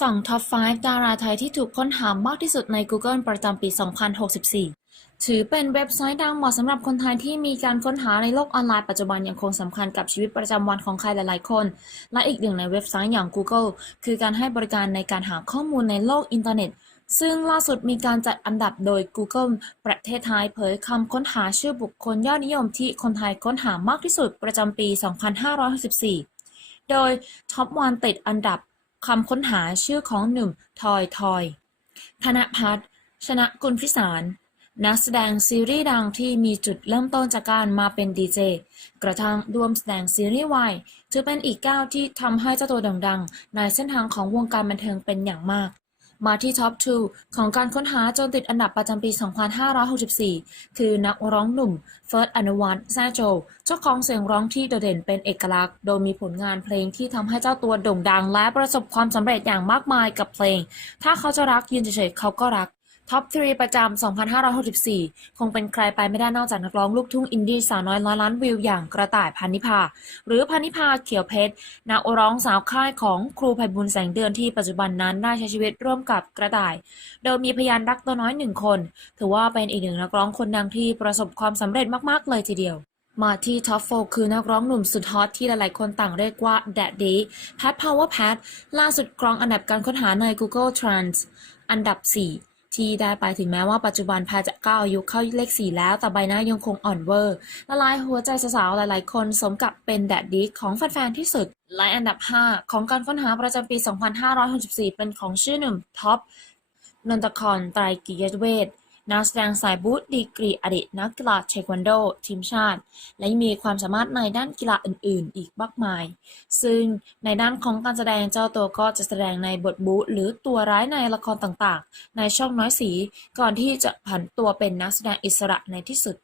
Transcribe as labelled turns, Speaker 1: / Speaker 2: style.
Speaker 1: ส่องท็อป 5 ดาราไทยที่ถูกค้นหามากที่สุดใน Google ประจำปี 2064 ถือเป็นเว็บไซต์ดังเหมาะสำหรับคนไทยที่มีการค้นหาในโลกออนไลน์ปัจจุบันยังคงสำคัญกับชีวิตประจำวันของใครหลาย ๆ คน และอีกหนึ่งในเว็บไซต์อย่าง Google คือการให้บริการในการหาข้อมูลในโลกอินเทอร์เน็ต ซึ่งล่าสุดมีการจัดอันดับโดย Google ประเทศไทยเผยคำค้นหาชื่อบุคคลยอดนิยมที่คนไทยค้นหามากที่สุดประจำปี 2564 โดยท็อปวันติดอันดับ คำค้นหาชื่อของหนุ่มทอยทอย ธนพัฒน์ชนะกุลพิสาร นักแสดงซีรีส์ดังที่มีจุดเริ่มต้นจากการมาเป็นดีเจ กระทั่งร่วมแสดงซีรีส์วายถือเป็นอีกก้าวที่ทำให้เจ้าตัวโด่งดัง ในเส้นทางของวงการบันเทิงเป็นอย่างมาก มาที่ท็อป 2 ของการค้นหาจนติดอันดับประจำปี 2564 คือนักร้องหนุ่มเฟิร์สอนุวัฒน์แซโจ เจ้าของเสียงร้องที่โดดเด่นเป็นเอกลักษณ์ โดยมีผลงานเพลงที่ทำให้เจ้าตัวโด่งดัง และประสบความสำเร็จอย่างมากมายกับเพลง ถ้าเขาจะรักยืนเฉยๆเขาก็รัก ท็อป 3 ประจำ 2564 คงเป็นใครไปไม่ได้นอกจากนักร้องลูกทุ่งอินดี้สาวน้อยร้อยล้านวิวอย่างกระต่ายพันนิพา หรือพันนิพาเขียวเพชรนักร้องสาวค่ายของครูไพบุญแสงเดือนที่ปัจจุบันนั้นได้ใช้ชีวิตร่วมกับกระต่าย โดยมีพยานรักตัวน้อยหนึ่งคน ถือว่าเป็นอีกหนึ่งนักร้องคนดังที่ประสบความสำเร็จมากๆ เลยทีเดียวมาที่ท็อปโฟคือนักร้องหนุ่มสุดฮอตที่หลายๆคนต่างเรียกว่า Daddy Pat Power Pat ล่าสุดครองอันดับการค้นหาใน Google Trends อันดับ 4 ที่ได้ไปถึงแม้ว่าปัจจุบันแพทจะก้าวอายุเข้าเลขสี่แล้ว แต่ใบหน้ายังคงอ่อนเวอร์ละลายหัวใจสาวๆหลายๆ คนสมกับเป็นแดดดีของแฟนๆที่สุดและอันดับ 5 ของการค้นหาประจำปี 2564 เป็นของชื่อหนุ่มท็อปนนทกรไตรกิยเวท นักแสดงสายบูธดีกรีอดีตนักกีฬาเทควันโด ทีมชาติ และยังมีความสามารถในด้านกีฬาอื่น ๆ อีกมากมาย ซึ่งในด้านของการแสดงเจ้าตัวก็จะแสดงในบทบูธหรือตัวร้ายในละครต่าง ๆ ในช่องน้อยสี ก่อนที่จะผันตัวเป็นนักแสดงอิสระในที่สุด